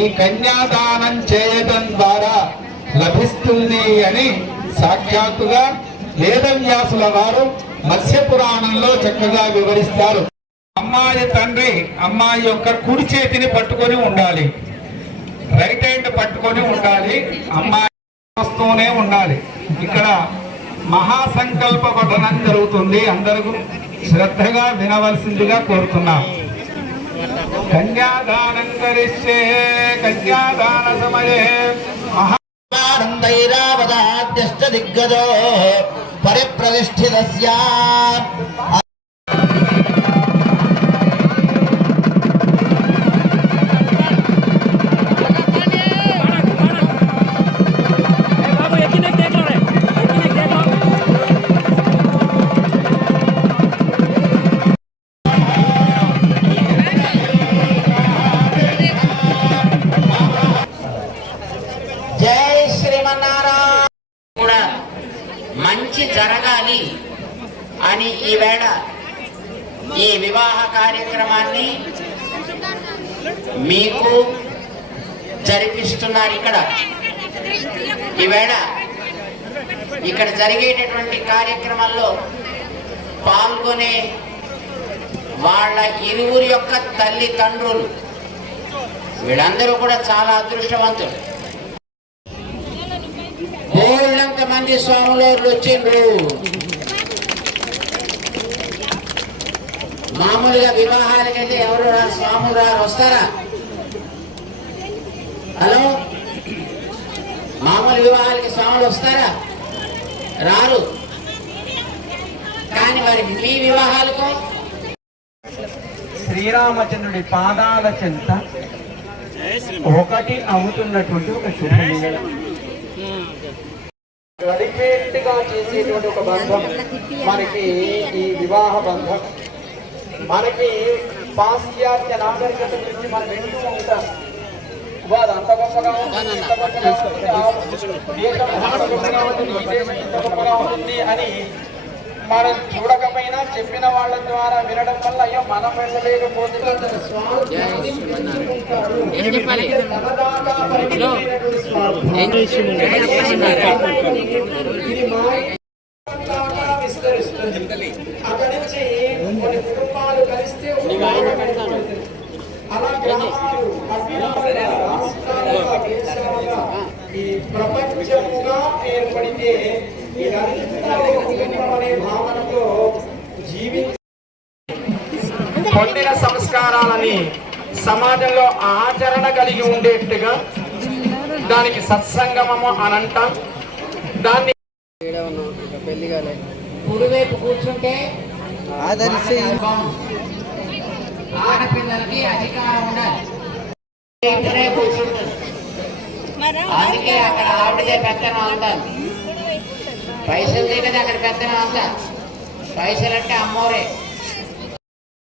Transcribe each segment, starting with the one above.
ఈ కన్యాదానం చేయటం ద్వారా లభిస్తుంది అని సాక్షాత్తుగా వేదవ్యాసుల వారు మత్స్య పురాణంలో చక్కగా వివరిస్తారు. అమ్మాయి తండ్రి అమ్మాయి యొక్క కుడి చేతిని పట్టుకొని ఉండాలి, రైట్ హ్యాండ్ పట్టుకొని ఉండాలి, అమ్మాయి వస్తూనే ఉండాలి. ఇక్కడ మహాసంకల్ప పఠనం జరుగుతుంది, అందరూ శ్రద్ధగా వినవలసిందిగా కోరుతున్నాం. కన్యాదానం కరిష్యే కన్యాదాన సమయే మహానందైరావదాద్యశ్చ దిగ్గజో పరిప్రతిష్ఠితస్య మంచి జరగాలి అని ఈవేళ ఈ వివాహ కార్యక్రమాన్ని మీకు జరిపిస్తున్నారు. ఈవేళ ఇక్కడ జరిగేటటువంటి కార్యక్రమాల్లో పాల్గొనే వాళ్ళ ఇరువురి యొక్క తల్లిదండ్రులు వీళ్ళందరూ కూడా చాలా అదృష్టవంతులు. బోళ్ళంత మంది స్వాములు వచ్చిండ్రు. మామూలుగా వివాహాలకైతే ఎవరు స్వాములు వస్తారా? హలో, మామూలు వివాహాలకి స్వాములు వస్తారా? రారు. కానీ మరి మీ వివాహాలకు శ్రీరామచంద్రుడి పాదాల చెంత ఒకటి అవుతున్నటువంటి ఒక శుభలీల, గడిపేట్టుగా చేసేటువంటి ఒక బంధం మనకి ఈ వివాహ బంధం. మనకి పాశ్చాత్య నాగరికత గురించి మనం వింటూ ఉంటాం. వారు అంత గొప్పగా ఉంటుంది అని మనం చూడకపోయినా చెప్పిన వాళ్ళ ద్వారా వినడం వల్ల అయ్యో మనం వెళ్ళలేకపోతే విస్తరిస్తుంది. అక్కడి నుంచి కొన్ని కుటుంబాలు కలిస్తే అలా గ్రామాలు రాష్ట్రాలుగా దేశాలుగా ఈ ప్రపంచముగా ఏర్పడితే అనే భావనతో పొందిన సంస్కారాలని సమాజంలో ఆచరణ కలిగి ఉండేట్టుగా దానికి సత్సంగమము అనంటాం. దాన్ని కుడివైపు కూర్చుంటే ఆడపిల్లలకి అధికారం ఉండాలి. అందుకే అక్కడ ఆవిడదే పెత్తనం అంటారు. పైసలు దిగదు అక్కడ పెత్తనం అంతా. పైసలు అంటే అమ్మోరే.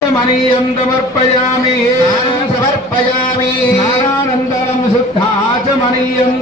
మనీయం సమర్పయామి సమర్పయామి నారానందరం శుద్ధాచ మనీయం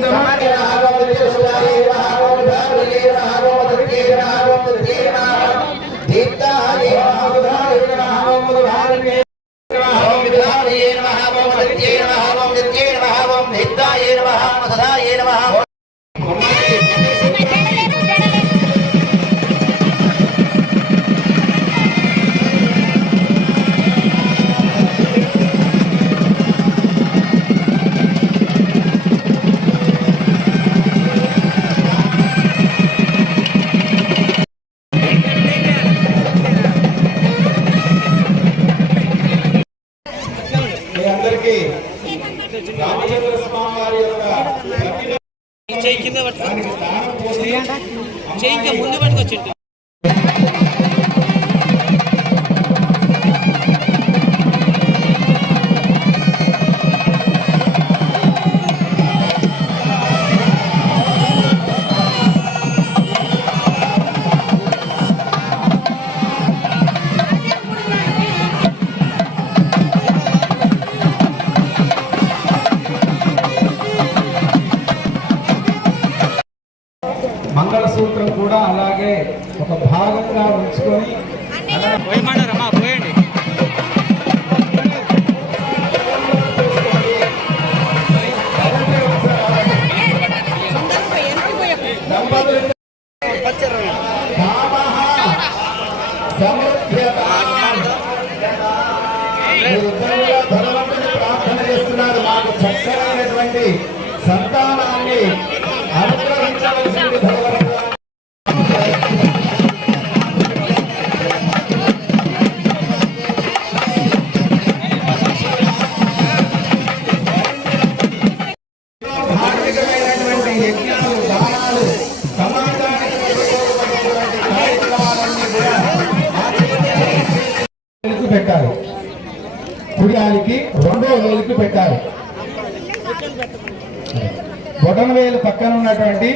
ముందు పట్టుకొచ్చింది. మంగళసూత్రం కూడా అలాగే ఒక భాగంగా ఉంచుకొని కామః సమృద్ధ్యతాం. మీరిద్దరూ కూడా భగవంతుని ప్రార్థన చేస్తున్నారు, మాకు చక్కనైనటువంటి సంతానాన్ని అనుగ్రహించవలసింది భగవంతుడు. ధార్మికమైనటువంటి యజ్ఞాలు, దానాలు, సమాజానికి ఉపయోగపడేటువంటి కార్యక్రమాలన్నీ కూడా వేలుకు పెట్టాలి, కుడియానికి రెండో వేలుకు పెట్టాలి. బొటన వేలు పక్కన ఉన్నటువంటి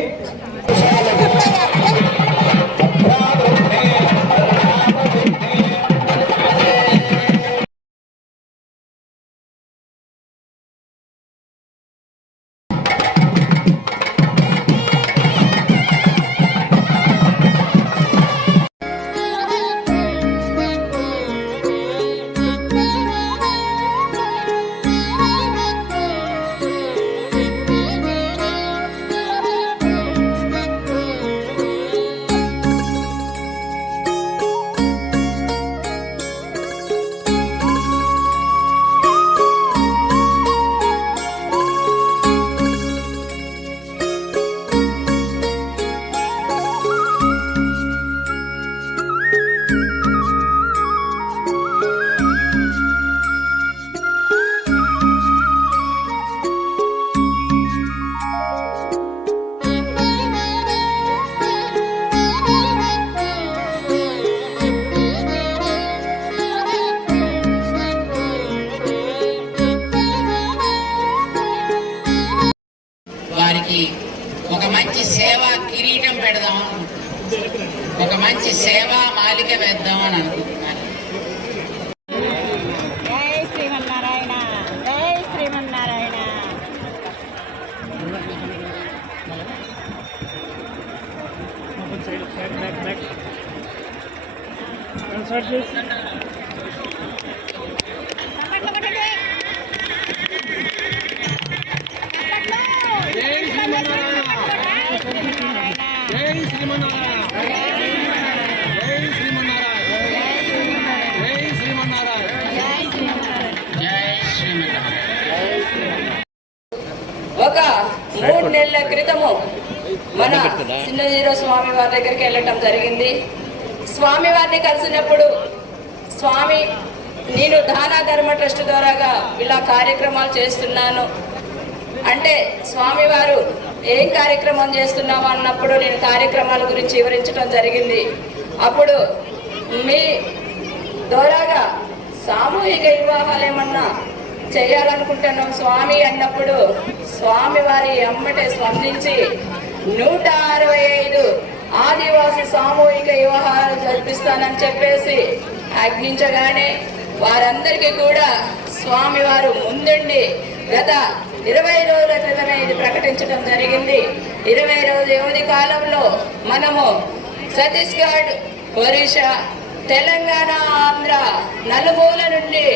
వారికి ఒక మంచి సేవా కిరీటం పెడదాం, ఒక మంచి సేవా మాలిక వేద్దాం అని అనుకుంటున్నాను. జై శ్రీమన్నారాయణ, జై శ్రీమన్నారాయణ. జై శ్రీమన్నారాయణ. ఒక 3 నెలల క్రితము మన చిన్నజీరో స్వామి వారి దగ్గరికి వెళ్ళటం జరిగింది. స్వామి వారిని కలిసినప్పుడు స్వామి, నేను దానా ధర్మ ట్రస్ట్ ద్వారాగా ఇలా కార్యక్రమాలు చేస్తున్నాను అంటే, స్వామివారు ఏం కార్యక్రమం చేస్తున్నాము అన్నప్పుడు నేను కార్యక్రమాల గురించి వివరించడం జరిగింది. అప్పుడు మీ ద్వారాగా సామూహిక వివాహాలు ఏమన్నా చేయాలనుకుంటున్నాం స్వామి అన్నప్పుడు స్వామి వారి అమ్మటే స్పందించి 165 ఆదివాసి సామూహిక వివాహాలు జరిపిస్తానని చెప్పేసి ఆజ్ఞించగానే వారందరికీ కూడా స్వామి వారు ముందుండి గత 20 రోజుల క్రితమే ఇది ప్రకటించడం జరిగింది. 20 రోజుల వ్యవధి కాలంలో మనము ఛత్తీస్గఢ్, ఒరిస్సా, తెలంగాణ, ఆంధ్ర నలుమూల నుండి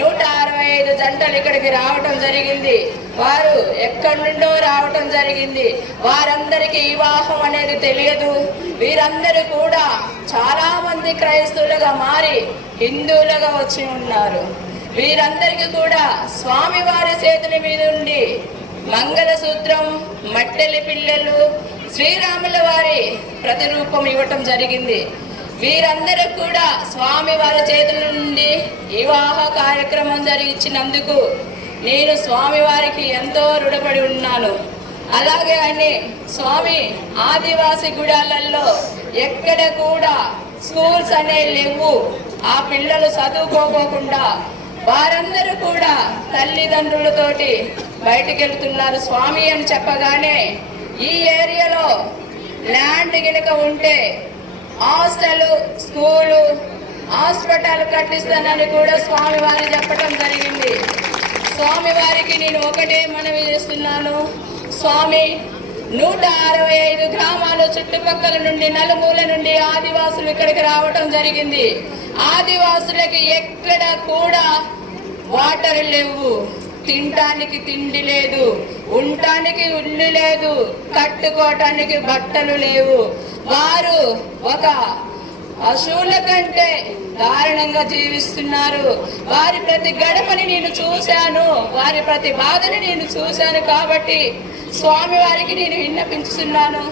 165 జంటలు ఇక్కడికి రావటం జరిగింది. వారు ఎక్కడి నుండో రావటం జరిగింది. వారందరికీ వివాహం అనేది తెలియదు. వీరందరూ కూడా చాలా మంది క్రైస్తవులుగా మారి హిందువులుగా వచ్చి ఉన్నారు. వీరందరికీ కూడా స్వామివారి చేతుల మీద ఉండి మంగళసూత్రం, మట్టెలి పిల్లలు, శ్రీరాముల వారి ప్రతిరూపం ఇవ్వటం జరిగింది. వీరందరూ కూడా స్వామి వారి చేతుల నుండి వివాహ కార్యక్రమం జరిగించినందుకు నేను స్వామి వారికి ఎంతో రుణపడి ఉన్నాను. అలాగే అని స్వామి ఆదివాసి గుడాలలో ఎక్కడ కూడా స్కూల్స్ అనేవి లేవు. ఆ పిల్లలు చదువుకోకుండా వారందరూ కూడా తల్లిదండ్రులతోటి బయటికి వెళ్తున్నారు. స్వామి అని చెప్పగానే ఈ ఏరియాలో ల్యాండ్ గినక ఉంటే హాస్టల్, స్కూలు, హాస్పిటల్ కట్టిస్తానని కూడా స్వామి వారు చెప్పడం జరిగింది. స్వామి వారికి నేను ఒకటే మనవి చేస్తున్నాను. స్వామి 165 గ్రామాలు చుట్టుపక్కల నుండి నలుమూల నుండి ఆదివాసులు ఇక్కడికి రావటం జరిగింది. ఆదివాసులకి ఎక్కడ కూడా వాటర్ లేవు, తినటానికి తిండి లేదు, ఉండటానికి ఇల్లు లేదు, కట్టుకోవటానికి బట్టలు లేవు. వారు ఒక అశువుల కంటే దారుణంగా జీవిస్తున్నారు. వారి ప్రతి గడపని నేను చూశాను, వారి ప్రతి బాధని నేను చూశాను. కాబట్టి స్వామి వారికి నేను విన్నపించుతున్నాను.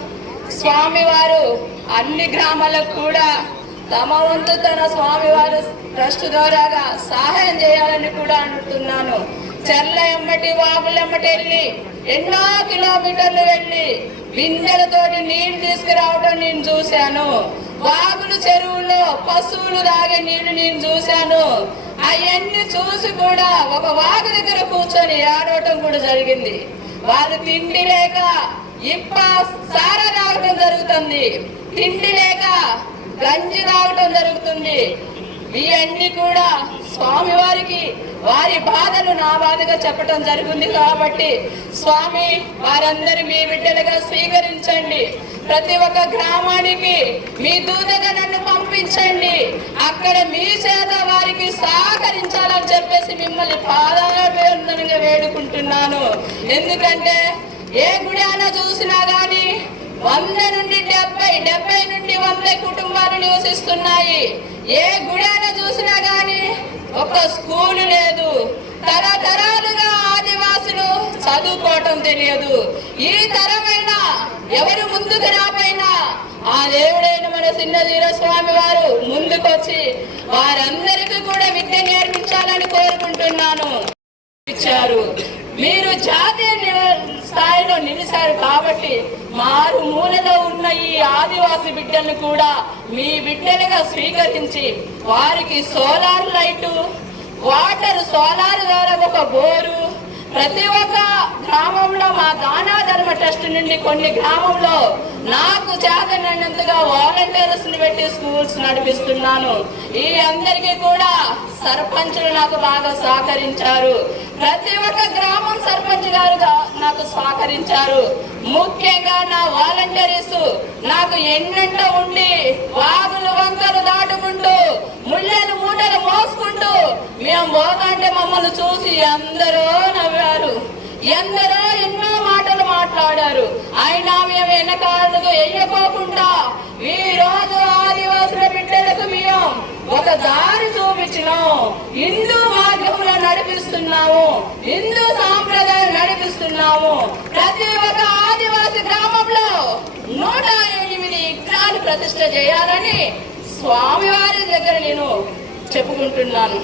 స్వామి వారు అన్ని గ్రామాలకు కూడా తమ వంతు తన స్వామివారు ట్రస్ట్ ద్వారాగా సహాయం చేయాలని కూడా అంటున్నాను. చెర్ల ఎమ్మటి వాగులెమ్మటి వెళ్ళి ఎన్నో కిలోమీటర్లు వెళ్ళి బిందెలతోటి నీళ్లు తీసుకురావడం నేను చూశాను. వాగులు చెరువుల్లో పశువులు తాగే నీళ్లు నేను చూశాను. అవన్నీ చూసి కూడా ఒక వాగు దగ్గర కూర్చొని ఆడవటం కూడా జరిగింది. వాళ్ళు తిండి లేక ఇప్ప సారా తాగటం జరుగుతుంది, తిండి లేక గంజి తాగటం జరుగుతుంది. ఇవన్నీ కూడా స్వామి వారికి వారి బాధలు నా బాధగా చెప్పటం జరుగుతుంది. కాబట్టి స్వామి వారందరూ మీ బిడ్డలుగా స్వీకరించండి. ప్రతి ఒక్క గ్రామానికి మీ దూతగా నన్ను పంపించండి. అక్కడ మీ చేత వారికి సహకరించాలని చెప్పేసి మిమ్మల్ని పాదాభివందనంగా వేడుకుంటున్నాను. ఎందుకంటే ఏ గుడి అయినా చూసినా గానీ 100 నుండి 70 నుండి 100 కుటుంబాలు నివసిస్తున్నాయి. ఏ గుడి అయినా చూసినా గానీ ఒక స్కూలు లేదు. తరతరాలుగా ఆదివాసులు చదువుకోవటం తెలియదు. ఈ తరమైన ఎవరు ముందుకు రాపోయినా ఆ దేవుడైన మన చిన్నజీర స్వామి వారు ముందుకొచ్చి వారందరికీ కూడా విద్య నేర్పించాలని కోరుకుంటున్నాను. ఇచ్చారు మీరు జాతీయ స్థాయిలో నిలిచారు. కాబట్టి మారు మూలలో ఉన్న ఈ ఆదివాసి బిడ్డలను కూడా మీ బిడ్డలుగా స్వీకరించి వారికి సోలార్ లైటు, వాటర్ సోలార్ ద్వారా ఒక బోరు, ప్రతి ఒక్క గ్రామంలో మా దానా ధర్మ ట్రస్ట్ నుండి కొన్ని గ్రామంలో నాకు చేతనైనంతగా వాలంటీర్స్ ని పెట్టి స్కూల్స్ నడిపిస్తున్నాను. ఈ అందరికీ కూడా సర్పంచులు నాకు బాగా సహకరించారు. ప్రతి ఒక్క గ్రామం సర్పంచ్ గారు నాకు సహకరించారు. ముఖ్యంగా నా వాలంటీర్స్ నాకు ఎన్నెంటో ఉండి వాగులు వంకలు దాటుకుంటూ ముళ్ళలు మూటలు మోసుకుంటూ మేము పోతాంటే మమ్మల్ని చూసి ఎందరో నవ్వారు, ఎందరో ఎన్నో మాటలు మాట్లాడారు. అయినా మేము వెనకాలకు వేయకోకుండా ఈ రోజు ఆదివాసుల బిడ్డలకు మేము ఒక దారి చూపించినాం. హిందూ మార్గంలో నడిపిస్తున్నాము, హిందూ సాంప్రదాయం నడిపిస్తున్నాము. ప్రతి ఒక్క ఆదివాసి గ్రామంలో 108 విగ్రహాలు ప్రతిష్ఠ చేయాలని స్వామివారి దగ్గర నేను చెప్పుకుంటున్నాను.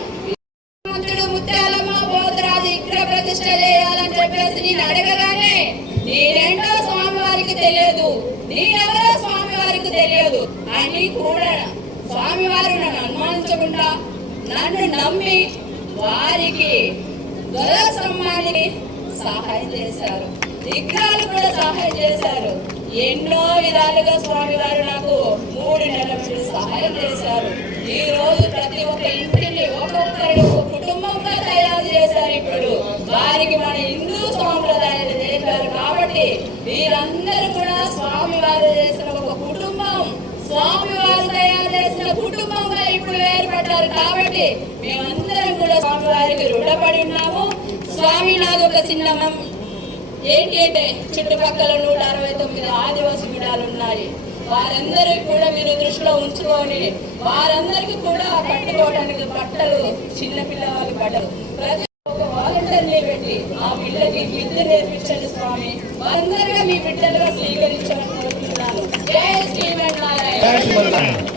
ముత్యాలమ్మ బోధరాజు విగ్రహ ప్రతిష్ఠ చేయాలని చెప్పేసి నేను అడగగానే నేనేంటో స్వామివారికి తెలియదు, నేనెవరో స్వామివారికి తెలియదు అని కూడా స్వామివారు నన్ను అనుమానించకుండా నన్ను నమ్మి వారికి ధ్వజస్తంభానికి సహాయం చేశారు, విగ్రహాలు కూడా సహాయం చేశారు. ఎన్నో విధాలుగా స్వామివారు నాకు 3 నెలల నుండి సహాయం చేశారు. ఈ రోజు ప్రతి ఒక్క ఇంటిని ఒక్కొక్కరి కుటుంబంగా తయారు చేశారు. ఇప్పుడు వారికి మన హిందూ సాంప్రదాయాలు చేశారు. కాబట్టి వీరందరూ కూడా స్వామివారు చేసిన ఒక కుటుంబం, స్వామివారు తయారు చేసిన కుటుంబంగా ఇప్పుడు ఏర్పడ్డారు. కాబట్టి మేమందరం కూడా స్వామివారికి రుణపడి ఉన్నాము. స్వామి నాది ఒక చిన్న ఏంటి అంటే చుట్టుపక్కల 169 ఆదివాసి గుడాలు ఉన్నాయి. వారందరికీ కూడా మీరు దృష్టిలో ఉంచుకొని వారందరికీ కూడా కట్టుకోవడానికి బట్టలు, చిన్నపిల్లవాళ్ళ బట్టలు, ప్రతి ఒక్క వాలంటీర్ని పెట్టి ఆ పిల్లలకి విద్య నేర్పించండి స్వామి. వారందరిగా మీ బిడ్డలుగా స్వీకరించాలని కోరుతున్నాను. జై శ్రీమన్నారాయణ.